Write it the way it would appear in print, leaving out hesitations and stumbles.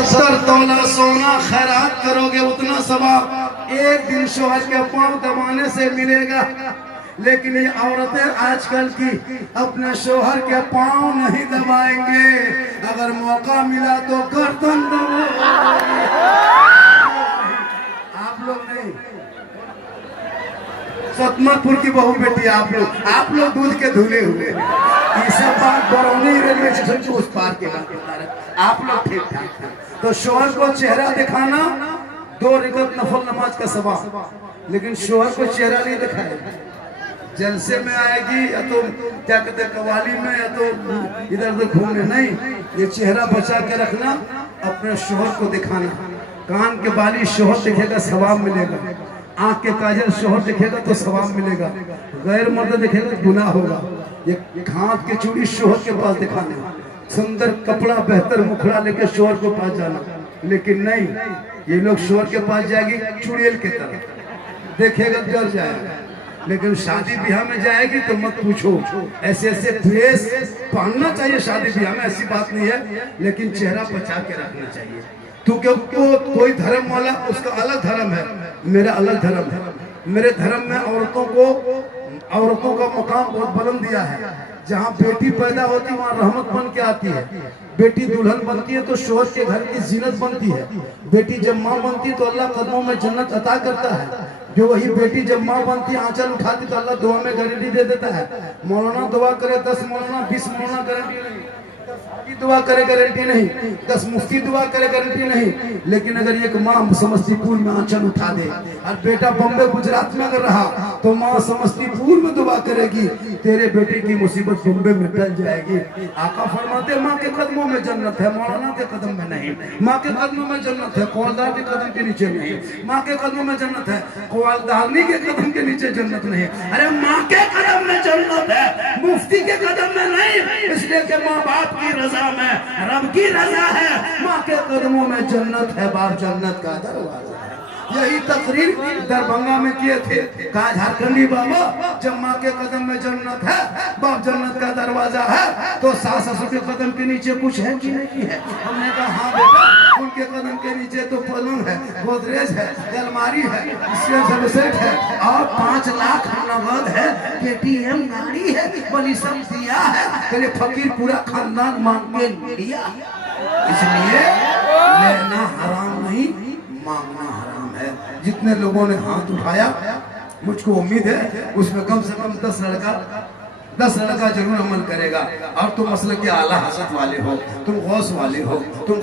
70 तोला सोना खैरात करोगे उतना सवाब एक दिन शोहर के पांव दबाने से मिलेगा। लेकिन ये औरतें आजकल की अपने शोहर के पांव नहीं दबाएंगे, अगर मौका मिला तो गर्दन दबाएंगे। आप लोग नहीं, सतमतपुर की बहू बेटी आप लोग दूध के धुले हुए। ये सब बात बरौनी रेलवे स्टेशन के उस पार के बात बता रहे, आप लोग ठीक ठाक हैं। तो शोहर को चेहरा दिखाना 2 रकात नफल नमाज का सवाब, लेकिन शोहर को चेहरा नहीं दिखाएगा। जलसे में आएगी या तो क्या कहते कवाली में, या तो इधर उधर घूमने नहीं। ये चेहरा बचा के रखना, अपने शोहर को दिखाना। कान के बाली शोहर दिखेगा सवाब मिलेगा, आंख के काजल शोहर दिखेगा तो सवाब मिलेगा, गैर मर्द दिखेगा गुनाह होगा। ये हाथ के चूड़ी शोहर के पास दिखाना, सुंदर कपड़ा बेहतर मुखड़ा लेके शोहर को पास जाना। लेकिन नहीं, ये लोग शोहर के पास जाएगी चुड़ैल के तरह देखेगा डर जाएगा। लेकिन शादी ब्याह में जाएगी तो मत पूछो, ऐसे ऐसे ड्रेस पहनना चाहिए शादी ब्याह में, ऐसी बात नहीं है, लेकिन चेहरा बचा के रखना चाहिए। तो कोई धर्म वाला उसका अलग धर्म है, मेरा अलग धर्म है। मेरे धर्म में औरतों का मकाम बहुत बुलंद दिया है। जहाँ बेटी पैदा होती है वहाँ रहमत बन के आती है। बेटी दुल्हन बनती है तो शोहर के घर की जीनत बनती है। बेटी जब माँ बनती है तो अल्लाह कदमों में जन्नत अता करता है। जो वही बेटी जब माँ बनती है आंचल उठाती तो अल्लाह दुआ में गारंटी दे देता है। मौलाना दुआ करे 10 मौलाना 20 मौलाना गारंटी नहीं, दुआ करे गारंटी नहीं, 10 मुफ्ती दुआ करे गारंटी नहीं। लेकिन अगर एक माँ समस्तीपुर में आंचल उठा दे और बेटा बम्बे गुजरात में अगर रहा तो माँ समस्तीपुर में दुआ करेगी, तेरे बेटे की मुसीबत बम्बे में टल जाएगी। आका फरमाते माँ के कदमों में जन्नत है, मौलाना के कदम में नहीं। माँ के कदमों में जन्नत है, कौलदार के कदम के नीचे नहीं। माँ के कदमों में जन्नत है, कौलदारनी के कदम के नीचे जन्नत नहीं। अरे माँ के कदम में जन्नत है, मुफ्ती के कदम में नहीं। इसलिए कि माँ बाप की रजा में रब की रजा है, माँ के कदमों में जन्नत है, बाप जन्नत का दरवाजा है। यही तकरीर दरभंगा में किए थे। कहा झारखंडी बाबा जब माँ के कदम में जन्नत है, बाप जन्नत का दरवाजा है, तो सास ससुर के कदम के नीचे कुछ है कि नहीं है? हमने कहा हाँ बेटा, उनके कदम के नीचे तो पलंग है, गोदरेज है, अलमारी है, सेट है और 5 लाख नगद है, KTM गाड़ी है, बड़ी सब दिया है। पहले फकीर पूरा खानदान मांग के लिया। इसलिए लेना हराम नहीं, मांगना हराम है। जितने लोगों ने हाथ उठाया मुझको उम्मीद है उसमें कम से कम 10 लड़का जरूर अमल करेगा। और तुम मसले के आला हज़रत वाले हो, तुम गौस वाले हो, तुम